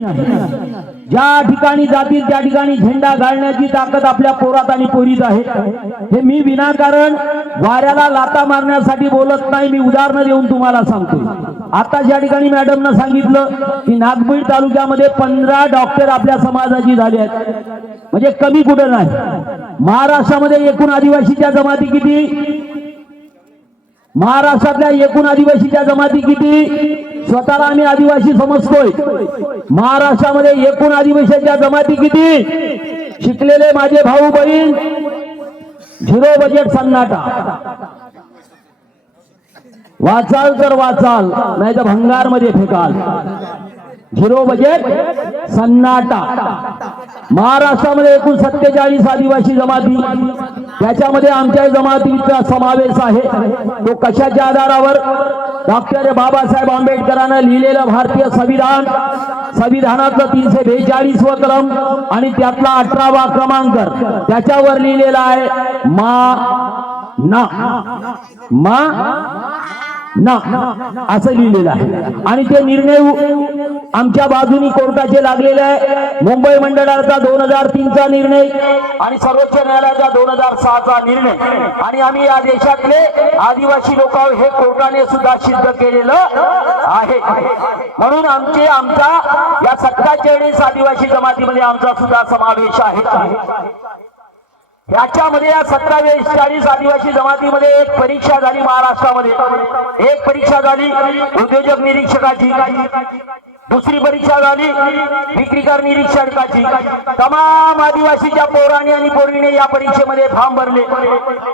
ज्या ठिकाणी जातील त्या ठिकाणी झेंडा घालण्याची ताकद आपल्या पोरात आणि पोरीत आहे। हे मी विनाकारण वाऱ्याला लाता मारण्यासाठी बोलत नाही, मी उदाहरण देऊन तुम्हाला सांगतो। आता ज्या ठिकाणी मॅडमनं सांगितलं की नागबीड तालुक्यामध्ये 15 डॉक्टर आपल्या समाजाची झाले आहेत, म्हणजे कमी कुठे नाही। महाराष्ट्रामध्ये एकूण आदिवासीच्या जमाती किती? महाराष्ट्रातल्या एकूण आदिवासीच्या जमाती किती? स्वतःला आम्ही आदिवासी समजतोय। महाराष्ट्रामध्ये एकूण आदिवासीच्या जमाती किती? शिकलेले माझे भाऊ बहीण, झिरो बजेट सन्नाटा। वाचाल तर वाचाल, नाही तर भंगार मध्ये फेकाल। झिरो बजेट सन्नाटा। महाराष्ट्रामध्ये एकूण 47 आदिवासी जमाती, त्याच्यामध्ये आमच्या जमातीचा समावेश आहे। तो कशाच्या आधारावर? डॉक्टर बाबासाहेब आंबेडकरांनी लिहिलेलं भारतीय संविधान, संविधानातलं 342 कलम आणि त्यातला 18वा क्रमांक, त्याच्यावर लिहिलेला आहे ना असं लिहिलेलं आहे। आणि ते निर्णय आमच्या बाजूनी कोर्टाचे लागलेले आहे। मुंबई मंडळाचा 2003चा निर्णय आणि सर्वोच्च न्यायालयाचा 2006चा निर्णय, आणि आम्ही या देशातले आदिवासी लोक हे कोर्टाने सुद्धा सिद्ध केलेलं आहे। म्हणून आमच्या या 47 आदिवासी जमातीमध्ये आमचा सुद्धा समावेश आहे। याच्यामध्ये या 47 आदिवासी जमातीमध्ये एक परीक्षा झाली महाराष्ट्रामध्ये। एक परीक्षा झाली उद्योजक निरीक्षकाची, दुसरी परीक्षा झाली विक्रीकर निरीक्षकाची। तमाम आदिवासीच्या पोरांनी आणि पोरीने या परीक्षेमध्ये फॉर्म भरले।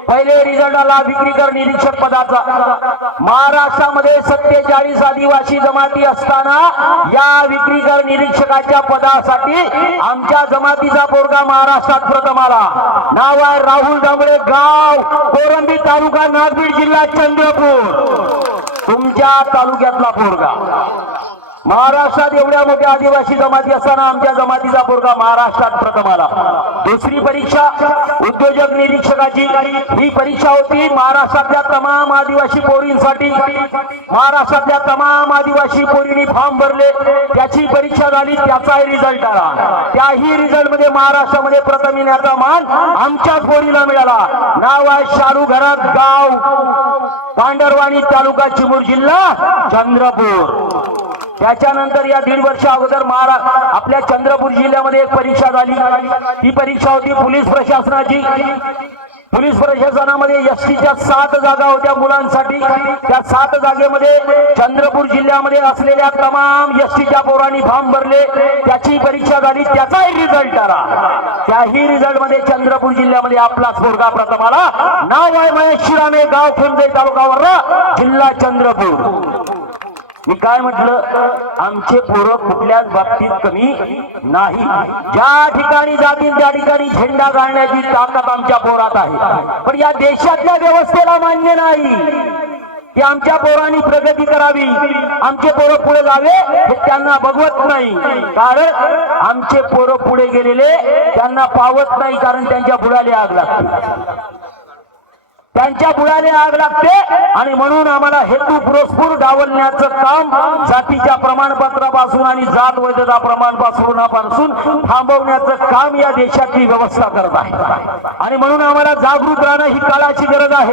पहिले रिझल्ट आला विक्रीकर निरीक्षक पदाचा। महाराष्ट्रामध्ये 47 आदिवासी जमाती असताना या विक्रीकर निरीक्षकाच्या पदासाठी आमच्या जमातीचा पोरगा महाराष्ट्रात प्रथम आला। नाव आहे राहुल डांबरे, गाव कोरंबी, तालुका नागबीड, जिल्हा चंद्रपूर। तुमच्या तालुक्यातला पोरगा। महाराष्ट्रात एवढ्या मोठ्या आदिवासी जमाती असताना आमच्या जमातीचा पोरगा महाराष्ट्रात प्रथम आला। दुसरी परीक्षा उद्योजक निरीक्षकाची, ही परीक्षा होती महाराष्ट्रातल्या तमाम आदिवासी पोरींसाठी। महाराष्ट्रातल्या तमाम आदिवासी पोरींनी फॉर्म भरले, त्याची परीक्षा झाली, त्याचाही रिझल्ट आला। त्याही रिझल्ट मध्ये महाराष्ट्रामध्ये प्रथम येण्याचा मान आमच्याच पोरीला मिळाला। नाव आहे शाहरुख घरात, गाव पांढरवाणी, तालुका चिमूर, जिल्हा चंद्रपूर। त्याच्यानंतर या 1.5 वर्ष अगोदर आपल्या चंद्रपूर जिल्ह्यामध्ये एक परीक्षा झाली। ती परीक्षा होती पोलीस प्रशासनाची। पोलीस प्रशासनामध्ये एसटीच्या 7 जागा होत्या मुलांसाठी। त्या 7 जागेमध्ये चंद्रपूर जिल्ह्यामध्ये असलेल्या तमाम एसटीच्या पोरांनी फॉर्म भरले, त्याची परीक्षा झाली, त्याचाही रिझल्ट आला। त्याही रिझल्ट मध्ये चंद्रपूर जिल्ह्यामध्ये आपलाच पोरगा प्रथम आला। नाव आहे महेश शिरामे, गाव खुंजे, तालुका वर्धा, जिल्हा चंद्रपूर। मी काय म्हटलं, आमचे पोरं कुठल्याच बाबतीत कमी नाही। ज्या ठिकाणी जातील त्या ठिकाणी झेंडा घालण्याची ताकद आमच्या पोरात आहे। पण या देशातल्या व्यवस्थेला मान्य नाही की आमच्या पोरांनी प्रगती करावी, आमचे पोरं पुढे जावे, हे त्यांना बघवत नाही। कारण आमचे पोरं पुढे गेलेले त्यांना पावत नाही, कारण त्यांच्या बुडाले आग लागते, त्यांच्या बुडाले आग लागते। आणि म्हणून आम्हाला हेतू पुरस्पूर डावलण्याचं काम जातीच्या प्रमाणपत्रापासून आणि जात वैधता प्रमाणपत्रापासून थांबवण्याचं काम या देशातली व्यवस्था करत आहे। आणि म्हणून आम्हाला जागृत राहणं ही काळाची गरज आहे।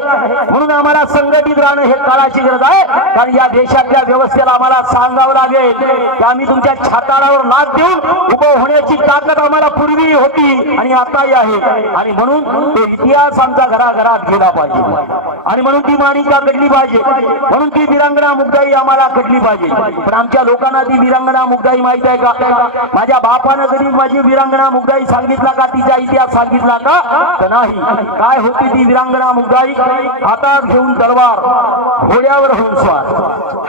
म्हणून आम्हाला संघटित राहणं हे काळाची गरज आहे। कारण या देशातल्या व्यवस्थेला आम्हाला सांगावं लागेल की आम्ही तुमच्या छाताडावर लाथ देऊन उभं होण्याची ताकद आम्हाला पूर्वी होती आणि आताही आहे। आणि म्हणून तो इतिहास आमचा घराघरात गेला पाहिजे, आणि म्हणून ती माणिका घडली पाहिजे, म्हणून ती विरांगणा मुग्धाई आम्हाला घडली पाहिजे। पण आमच्या लोकांना ती विरांगणा मुग्धाई माहित आहे का? माझ्या बापानं कधी माझी विरांगणा मुग्धाई सांगितला का? तिचा इतिहास सांगितला का? तर नाही। काय होती ती विरांगणा मुग्धाई? हातात घेऊन तलवार, घोड्यावर होऊन स्वार,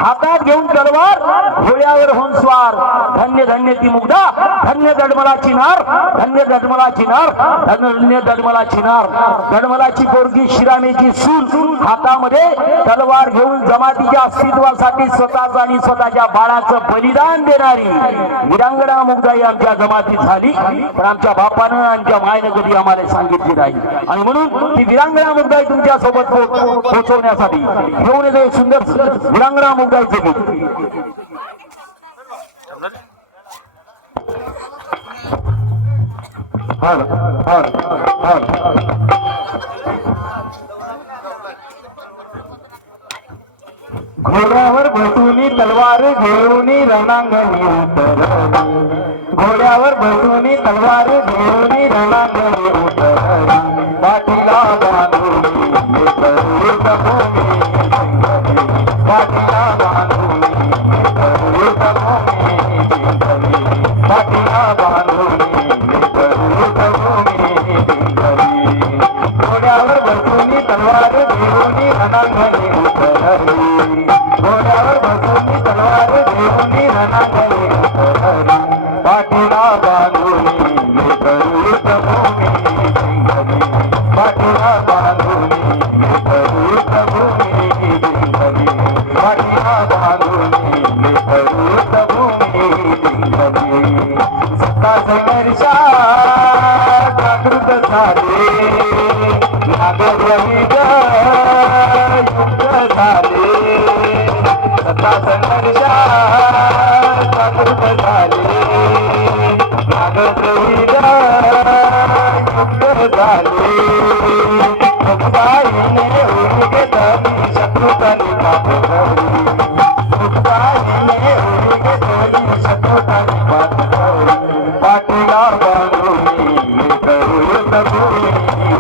हातात घेऊन तलवार, घोड्यावर होऊन स्वार। धन्य धन्य ती मुग्धा, धन्य दडमला चिनार, धन्य दडमला चिनार, धन्य दडमला चिनार। दडमलाची पोरगी शिरामेची सून हातामध्ये तलवार घेऊन जमातीच्या अस्तित्वासाठी स्वतःच आणि स्वतःच्या बाळाचं बलिदान देणारी विरांगणा मुग्धाई आमच्या जमातीत झाली। पण आमच्या बापानं, आमच्या मायनं कधी आम्हाला सांगितली नाही। आणि म्हणून ती विरांगणा मुग्धाई तुमच्या सोबत पोहोचवण्यासाठी घेऊन येतो सुंदर विरांगणा मुग्धाईचे गीत। घोड्यावर बसून तलवार घेऊन रणांगणी उतरली, घोड्यावर बसून तलवार घेऊन रणांगणी उतरली, पाठीला बांधून भूमी जिंकली, पाठीला बांधून भूमी जिंकली, पाठीला बांधून भूमी जिंकली, घोड्यावर बसून तलवार घेऊन रणांगणी उतरली, घोड्यावर बसून तलवार घेऊन रणांगणी उतरली, पाठीला बांधून भूमी जिंकली, पाठीला बांधून भूमी जिंकली, पाठीला बांधून भूमी जिंकली, सत्ता संघर्षा जागृत झाले, नागरिक युक्त झाले, सत्ता संघर्षा जागृत झाले, नागरिक युक्त झाले, मुक्ताईने उलगे तली शत्रुतानी पातळी, मुक्ताईने उलगे तली शत्रुतानी पातळी, पाठीला बांधून भूमी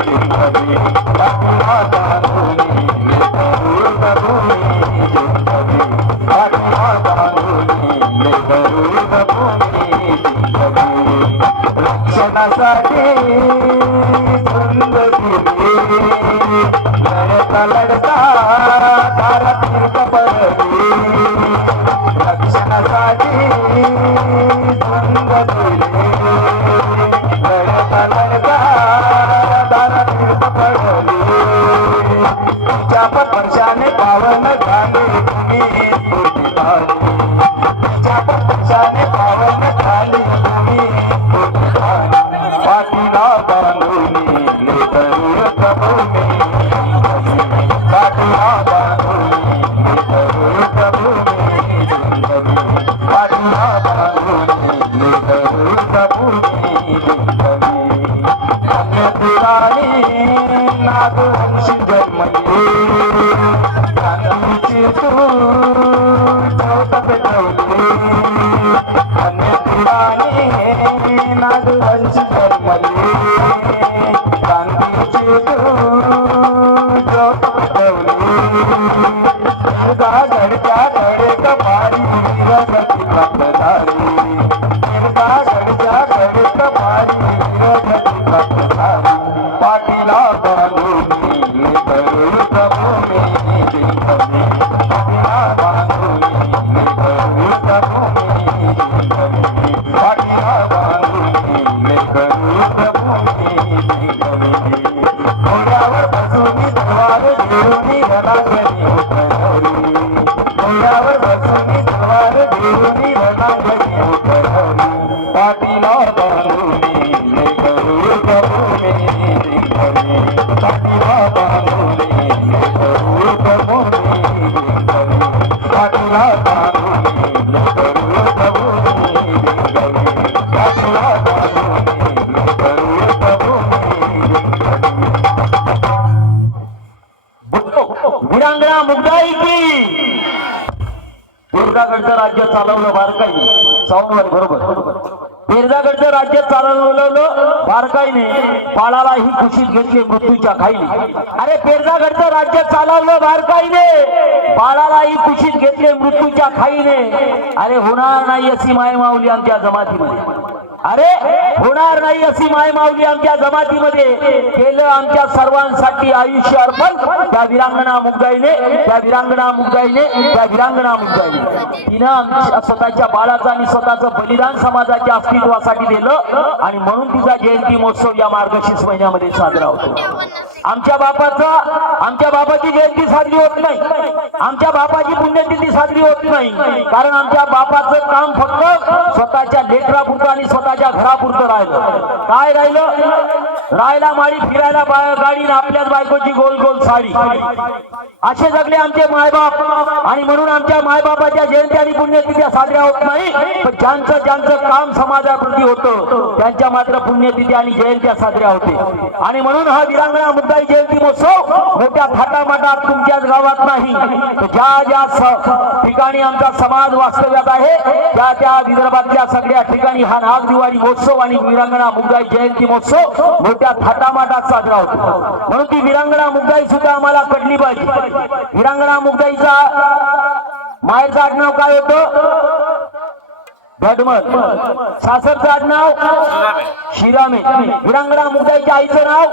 जिंकली, पाठीला बांधून भूमी जिंकली, पाठीला बांधून भूमी जिंकली, रक्षणासाठी झुंज दिली, लढता लढता तारा तीर्थ पडली, रक्षणासाठी झुंज दिली, लढता लढता तारा तीर्थ पडली, तुझ्या स्पर्शाने पावन झाले तुम्ही स्फूर्ती झाली, तुझ्या स्पर्शाने पावन झाले तुम्ही स्फूर्ती झाली, पाठीला बांधून भूमी जिंकली, पाठीला बांधून भूमी जिंकली, पाठीला बांधून भूमी जिंकली, अन्नपुराणी नागवंशी जन्मली, गांधीची तू ज्योत पेटवली, अन्नपुराणी नागवंशी जन्मली, गांधीची तू ज्योत पेटवली, घडच्या घडे कपारी वीरगती प्राप्तधारी, घडच्या घडे कपारी वीरगती प्राप्तधारी, पाठीला बांधून भूमी जिंकली, पाठीला बांधून भूमी जिंकली, पाठीला बांधून भूमी जिंकली, घोड्यावर बसून तलवार घेऊन रणांगणी उतरली, घोड्यावर बसून तलवार घेऊन रणांगणी उतरली, पाठीला बांधून भूमी जिंकली, पाठीला बांधून भूमी जिंकली, पाठीला बांधून भूमी जिंकली, पाठीला बांधून भूमी जिंकली. वीरांगना मुग्धाई की पेरदागडचं राज्य चालवलं बारकाईने, सावंतवाडी बरोबर, पेरदागडचं राज्य चालवलं बारकाईने, पाळाला ही खुशीत घेतली मृत्यूच्या खाईने, अरे पेरदागडचं राज्य चालवलं बारकाईने, पाळाला ही खुशीत घेतले मृत्यूच्या खाईने, अरे होणार नाही अशी माय माऊली आमच्या जमातीमध्ये, अरे होणार नाही अशी माय माऊली आमच्या जमातीमध्ये, केलं आमच्या सर्वांसाठी आयुष्य अर्पण त्या वीरांगना मुग्धाईने, त्या वीरांगना मुग्धाईने, त्या वीरांगना मुग्धाईने, तिनं स्वतःच्या बाळाचं आणि स्वतःचं बलिदान समाजाच्या अस्तित्वासाठी दिलं, आणि म्हणून तिचा जयंती महोत्सव या मार्गशीर्ष महिन्यामध्ये साजरा होतो. आमच्या बापाची जयंती साजरी होत नाही, आमच्या बापाची पुण्यतिथी साजरी होत नाही, कारण आमच्या बापाचं काम फक्त स्वतःच्या लेकरापुरतं आणि स्वतः स्वतःच्या घरापुरतं राहिलं. काय राहिला माळी फिरायला गाडी आपल्याच बायकोची गोल गोल साडी. असे जगले आमचे मायबाप आणि म्हणून आमच्या मायबापाच्या जयंती आणि पुण्यतिथ्या साजऱ्या होत नाही. पण ज्यांचं काम समाजाप्रती होतं त्यांच्या मात्र पुण्यतिथी आणि जयंत्या साजऱ्या होते. आणि म्हणून हा वीरांगणा मुक्ताई जयंती महोत्सव मोठ्या थाटामाटात तुमच्याच गावात नाही तर ज्या ठिकाणी आमचा समाज वास्तव्यात आहे त्या विदर्भातल्या सगळ्या ठिकाणी हा नाग दिवाळी महोत्सव आणि वीरांगणा मुक्ताई जयंती महोत्सव मोठ्या थाटामाटात साजरा होतो. म्हणून ती वीरांगणा मुक्ताई सुद्धा आम्हाला कळली पाहिजे. वीरांगणा मुक्ताईचा मायेचं आडनाव काय होतं? धडमल. सासरचं आडनाव शिरामे. वीरांगणा मुक्ताईच्या आईचं नाव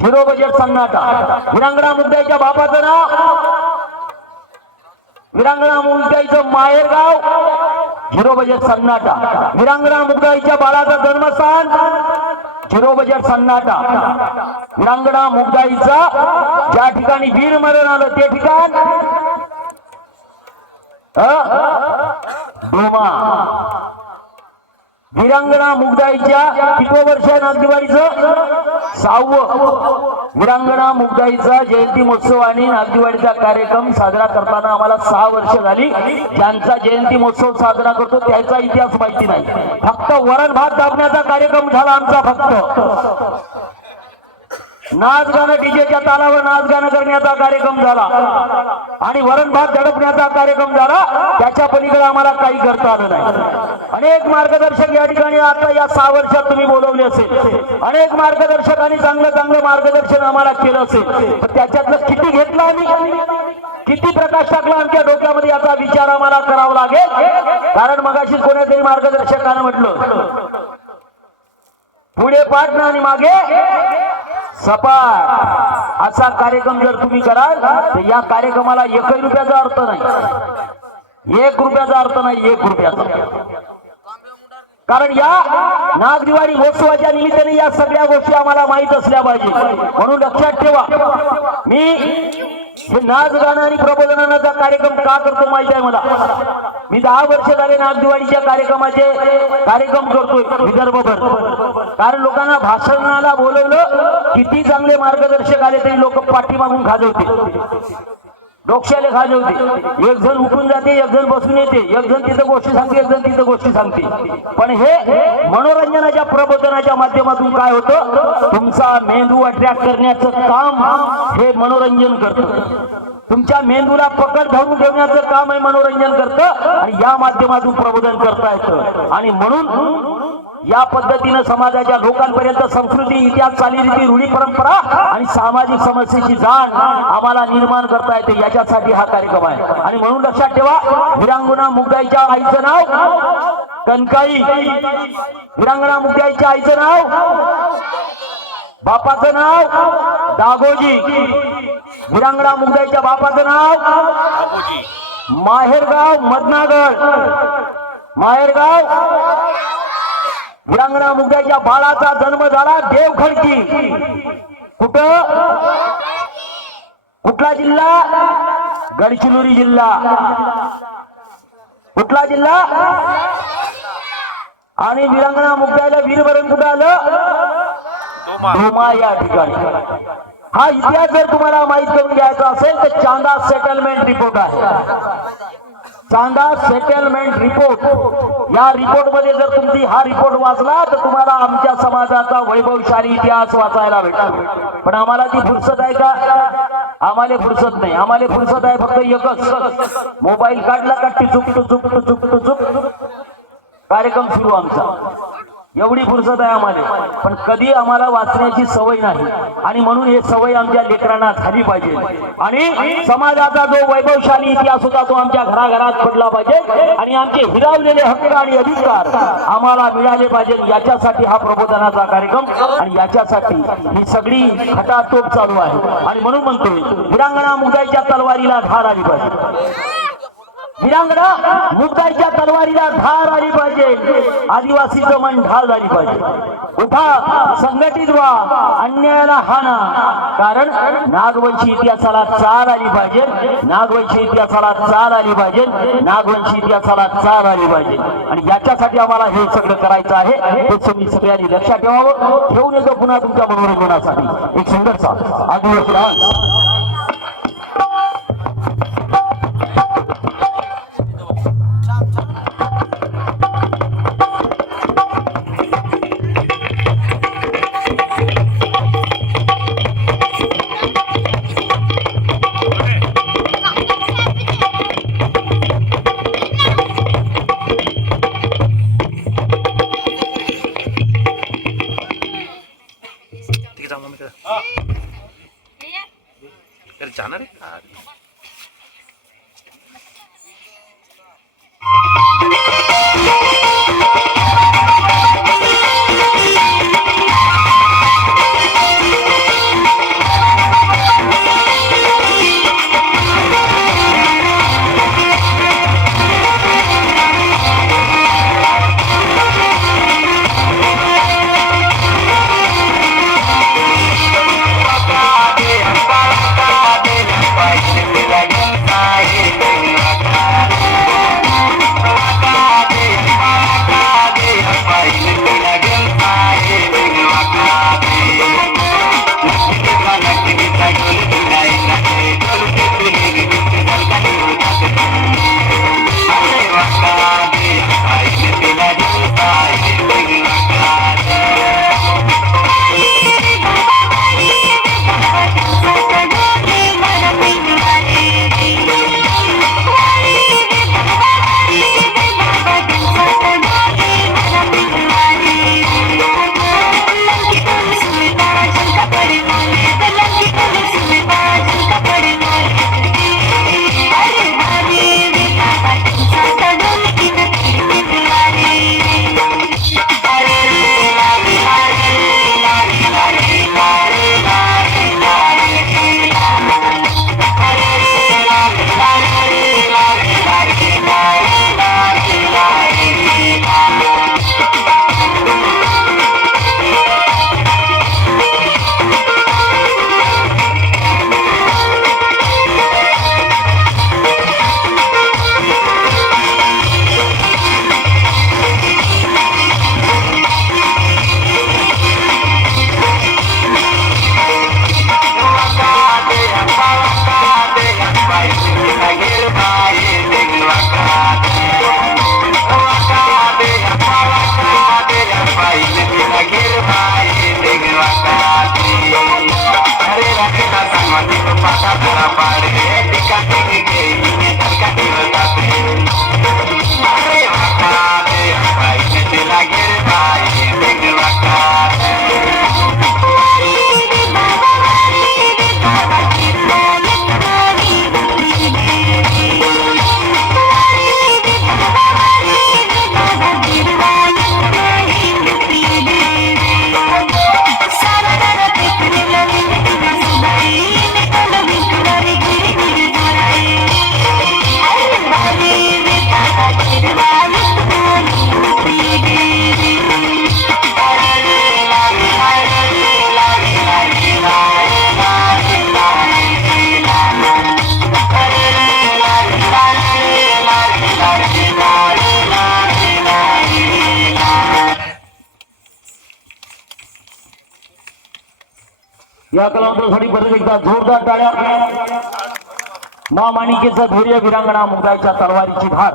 झिरो बजेट सन्नाटा. वीरांगणा मुक्ताईच्या बापाचं नाव वीरांगणा मुक्ताईचं माहेर गाव झिरो बजेट सन्नाटा. वीरांगणा मुक्ताईच्या बाळाचं जन्मस्थान झिरो बजेट सन्नाटा. वीरांगणा मुक्ताईचा ज्या ठिकाणी वीर मरण आलं ते ठिकाण डोमा. वीरांगणा मुक्ताईच्या किती वर्ष आहे नागदिवाळीचं? 6वं. वीरांगणा मुक्ताईचा जयंती महोत्सव आणि नागदिवाळीचा कार्यक्रम साजरा करताना आम्हाला 6 वर्ष झाली. ज्यांचा जयंती महोत्सव साजरा करतो त्याचा इतिहास माहिती नाही. फक्त वरण भात दाबण्याचा कार्यक्रम झाला आमचा. फक्त नाच गाणं डीजेच्या तालावर नाच गाणं करण्याचा कार्यक्रम झाला आणि वरण भात झडपण्याचा कार्यक्रम झाला. त्याच्या पलीकडे आम्हाला काही करता आलं नाही. अनेक मार्गदर्शक या ठिकाणी आता या 6 वर्षात तुम्ही बोलवले असेल. अनेक मार्गदर्शकांनी चांगलं मार्गदर्शन आम्हाला केलं असेल. तर त्याच्यातलं किती घेतलं आम्ही, किती प्रकाश टाकला आमच्या डोक्यामध्ये याचा विचार आम्हाला करावा लागेल. कारण मगाशी कोणातरी मार्गदर्शकानं म्हटलं पुढे पाठणं आणि मागे सपाट. असा कार्यक्रम जर तुम्ही कराल तर या कार्यक्रमाला 1 रुपयाचा अर्थ नाही. 1 रुपयाचा अर्थ नाही. 1 रुपयाचा. कारण या नाग दिवाळी महोत्सवाच्या निमित्ताने या सगळ्या गोष्टी आम्हाला माहित असल्या पाहिजे. म्हणून लक्षात ठेवा, मी हे नाच गाणं आणि प्रबोधनाचा कार्यक्रम का करतो माहिती आहे मला. मी 10 वर्ष झाले नाग दिवाळीच्या कार्यक्रम करतोय विदर्भभर. कारण लोकांना भाषणाला बोलवलं, किती चांगले मार्गदर्शक आले तरी लोक पाठीमागून खाजवते, डोक्याला खाजवते. एक जण उठून जाते, एक जण बसून येते, एक जण तिथं गोष्टी सांगते, एक जण तिथं गोष्टी सांगते. पण हे मनोरंजनाच्या प्रबोधनाच्या माध्यमातून काय होतं, तुमचा मेंदू अट्रॅक्ट करण्याचं काम हे मनोरंजन करतं. तुमच्या मेंदूला पकड धरून ठेवण्याचं काम हे मनोरंजन करतं आणि या माध्यमातून प्रबोधन करता येतं. आणि म्हणून या पद्धतीने समाजाच्या लोकांपर्यंत संस्कृती, इतिहास, चालीरीती, रूढी, परंपरा आणि सामाजिक समस्येची जाण आम्हाला निर्माण करता येते. याच्यासाठी हा कार्यक्रम आहे. आणि म्हणून लक्षात ठेवा, वीरांगणा मुक्ताईच्या आईचं नाव कनकाई. वीरांगणा मुक्ताईच्या आईचं नाव, बापाचं नाव दागोजी. वीरांगणा मुक्ताईच्या बापाचं नाव माहेरगाव मदनागड. माहेरगाव. वीरांगणा मुक्ताईच्या बाळाचा जन्म झाला देवखडकी. कुठला जिल्हा? गडचिरोली जिल्हा. कुठला जिल्हा? आणि वीरांगणा मुक्ताईला वीरमरण कुठं आलं? डोमा या ठिकाणी. हा इतिहास जर तुम्हाला माहित करून घ्यायचा असेल तर चांदा सेटलमेंट रिपोर्ट आहे. चांदा सेटलमेंट रिपोर्ट, या रिपोर्ट मध्ये जर तुम्ही हा रिपोर्ट वाचला तर तुम्हाला आमच्या समाजाचा वैभवशाली इतिहास वाचायला भेटेल. पण आम्हाला ती फुरसत आहे का? आम्हाला फुरसत नाही. आम्हाला फुरसत आहे फक्त एकच, मोबाईल काढला का टिचुक कार्यक्रम सुरू आमचा. एवढी फुरसत आहे आम्हाला. पण कधी आम्हाला वाचण्याची सवय नाही. आणि म्हणून हे सवय आमच्या लेकरांना झाली पाहिजे. आणि समाजाचा जो वैभवशाली इतिहास होता तो आमच्या घराघरात पडला पाहिजे आणि आमचे हिरावलेले हक्क आणि अधिकार आम्हाला मिळाले पाहिजे. याच्यासाठी हा प्रबोधनाचा कार्यक्रम आणि याच्यासाठी ही सगळी खटाटोप चालू आहे. आणि म्हणून म्हणतोय, वीरांगणा मुक्ताईच्या तलवारीला धार आली पाहिजे. वीरांगना मुक्ताईच्या तलवारीला धार आली पाहिजे, आदिवासीचं मन ढाल झाली पाहिजे। उठा, संघटित व्हा, अन्यायाला हाना, कारण नागवंशी इतिहासाला चाल आली पाहिजे, नागवंशी इतिहासाला चाल आली पाहिजे, नागवंशी इतिहासाला चाल आली पाहिजे। आणि याच्यासाठी आम्हाला हे सगळं करायचं आहे, हे तुम्ही सगळ्यांनी लक्षात ठेवावं। ठेवून येतो पुन्हा तुमच्या मनोरंजनासाठी एक सुंदरसा आदिवासी डान्स। जाणार आहे या कलावंतांसाठी परत एकदा जोरदार टाळ्या। महामाणिकेचं धैर्य वीरांगणा मुग्धाईच्या तलवारीची धार,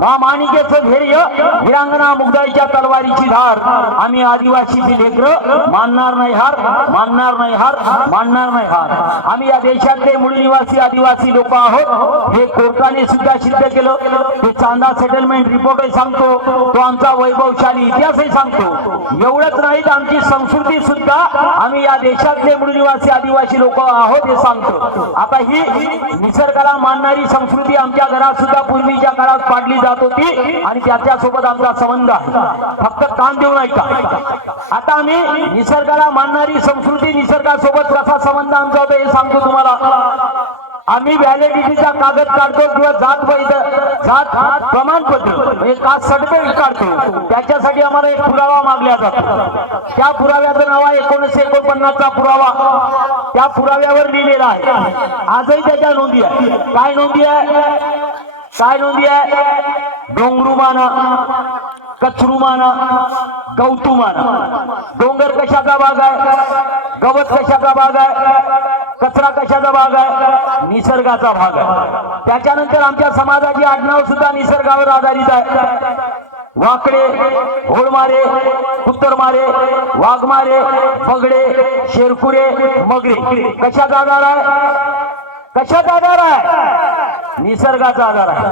महामाणिकेचं धैर्य वीरांगणा मुग्धाईच्या तलवारीची धार। आम्ही आदिवासीची लेकरं मानणार नाही हार, मानणार नाही हार, मानणार नाही हार। आम्ही या देशातले मूळ निवासी आदिवासी लोक आहोत, हे कोर्टाने सुद्धा सिद्ध केलं। ते चांदा सेटलमेंट रिपोर्टही सांगतो, तो आमचा वैभवशाली इतिहासही सांगतो। एवढंच नाही तर आमची संस्कृती सुद्धा आम्ही या देशातले मूळ निवासी आदिवासी लोक आहोत हे सांगतो। आता ही निसर्गाला मानणारी संस्कृती आमच्या घरात सुद्धा पूर्वीच्या काळात पाडली जात होती आणि त्याच्यासोबत आमचा संबंध आहे। फक्त कान देऊ नका। आता आम्ही निसर्गाला मानणारी संस्कृती, निसर्गासोबत कसा संबंध आमचा होता हे सांगतो तुम्हाला। आम्ही व्हॅलिडिटीचा कागद काढतो किंवा जात प्रमाणपत्र म्हणजे कास्ट सर्टिफिकेट काढतो, त्याच्यासाठी आम्हाला एक पुरावा मागला जातो. त्या पुराव्याचं नाव आहे 1949चा पुरावा. त्या पुराव्यावर लिहिलेला आहे. आजही त्याच्या नोंदी आहे. काय नोंदी आहे? काय नोंदी आहे? डोंगरुमाना, कचरुमाना, गौतुमाना. डोंगर कशाचा भाग आहे? गवत कशाचा भाग आहे? कचरा कशाचा भाग आहे? निसर्गाचा भाग आहे. त्याच्यानंतर आमच्या समाजाची आडनाव सुद्धा निसर्गावर आधारित आहे. वाकडे, होळमारे, कुत्तरमारे, वाघमारे, बगडे, शेरकुरे, मगरे. कशाचा आधार आहे? कशाचा आधार आहे? निसर्गाचा आधार आहे.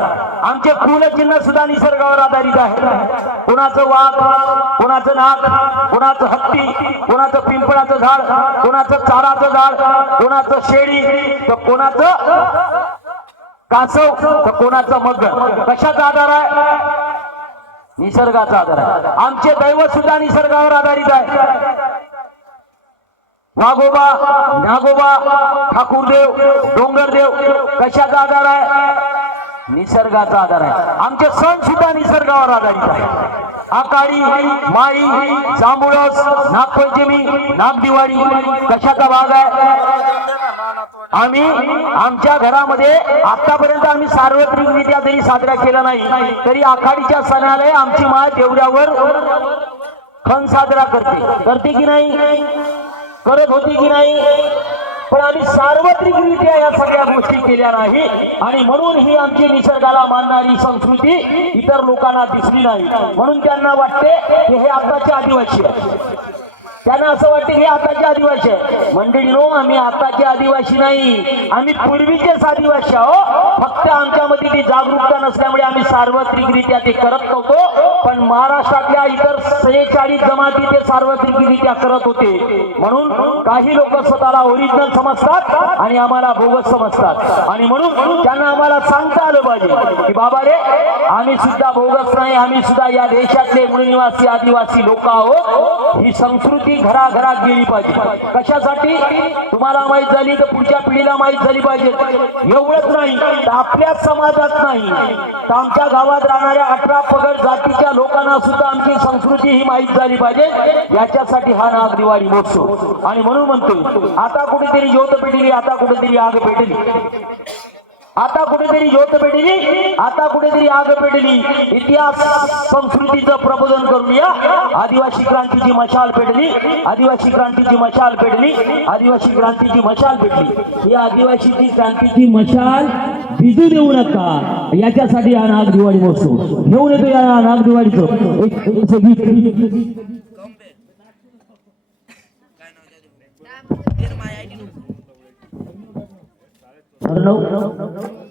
आमचे कुलचिन्ह सुद्धा निसर्गावर आधारित आहे. कोणाचं वाघ, कोणाचं नाग, कोणाचं हत्ती, कोणाचं पिंपळाचं झाड, कोणाचं चाराचं झाड, कोणाचं शेळी, तर कोणाचं कासव, तर कोणाचं मगर. कशाचा आधार आहे? निसर्गाचा आधार आहे. आमचे दैवत सुद्धा निसर्गावर आधारित आहे. वाघोबा, नागोबा, ठाकूरदेव, डोंगरदेव. कशाचा आधार आहे? निसर्गाचा आधार आहे. आमचे सण सुद्धा निसर्गावर आधारित आहे. आकाळी, माळी, जांभूळस, नागपंचमी, नागदिवाळी. कशाचा भाग आहे? आम्ही आमच्या घरामध्ये आतापर्यंत आम्ही सार्वत्रिकरित्या जरी साजरा केला नाही तरी आखाडीच्या सणाला आमची माळ देवऱ्यावर खण साजरा करते की नाही? करत होती की नाही? पण आम्ही सार्वत्रिकरित्या या सगळ्या गोष्टी केल्या नाही आणि म्हणून ही आमची निसर्गाला मानणारी संस्कृती इतर लोकांना दिसली नाही. म्हणून त्यांना वाटते की हे आताचे आदिवासी आहे. त्यांना असं वाटते हे आताचे आदिवासी आहे. मंडळीनो, आम्ही आताचे आदिवासी नाही, आम्ही पूर्वीचेच आदिवासी आहोत. फक्त आमच्यामध्ये ती जागरूकता नसल्यामुळे आम्ही सार्वत्रिकरित्या ते करत नव्हतो. पण महाराष्ट्रातल्या इतर 46 जमाती ते सार्वत्रिकरित्या करत होते. म्हणून काही लोक स्वतःला ओरिजिनल समजतात आणि आम्हाला बोगस समजतात. आणि म्हणून त्यांना आम्हाला सांगता आलं पाहिजे की बाबा रे, आम्ही सुद्धा बोगस नाही, आम्ही सुद्धा या देशातले मूळ निवासी आदिवासी लोक आहोत. ही संस्कृती घराघरात गेली पाहिजे. कशासाठी? तुम्हाला माहित झाली तर पुढच्या पिढीला माहित झाली पाहिजे. एवढंच नाही तर आपल्याच समाजात नाही तर आमच्या गावात राहणाऱ्या 18 पगड जातीच्या लोकांना सुद्धा आमची संस्कृती ही माहित झाली पाहिजे. याच्यासाठी हा नागदिवाळी महोत्सव. आणि म्हणून म्हणतो, आता कुठेतरी ज्योत पेटली, आता कुठेतरी आग पेटली, आता कुठेतरी ज्योत पेटली, आता कुठेतरी आग पेटली. इतिहास संस्कृतीचं प्रबोधन करूया. आदिवासी क्रांतीची मशाल पेटली, आदिवासी क्रांतीची मशाल पेटली, आदिवासी क्रांतीची मशाल पेटली. ही आदिवासीची क्रांतीची मशाल भिजू देऊ नका. याच्यासाठी हा नागदिवाळी महोत्सव घेऊन येतो. या नागदिवाळीचं एक गीत. अर्णव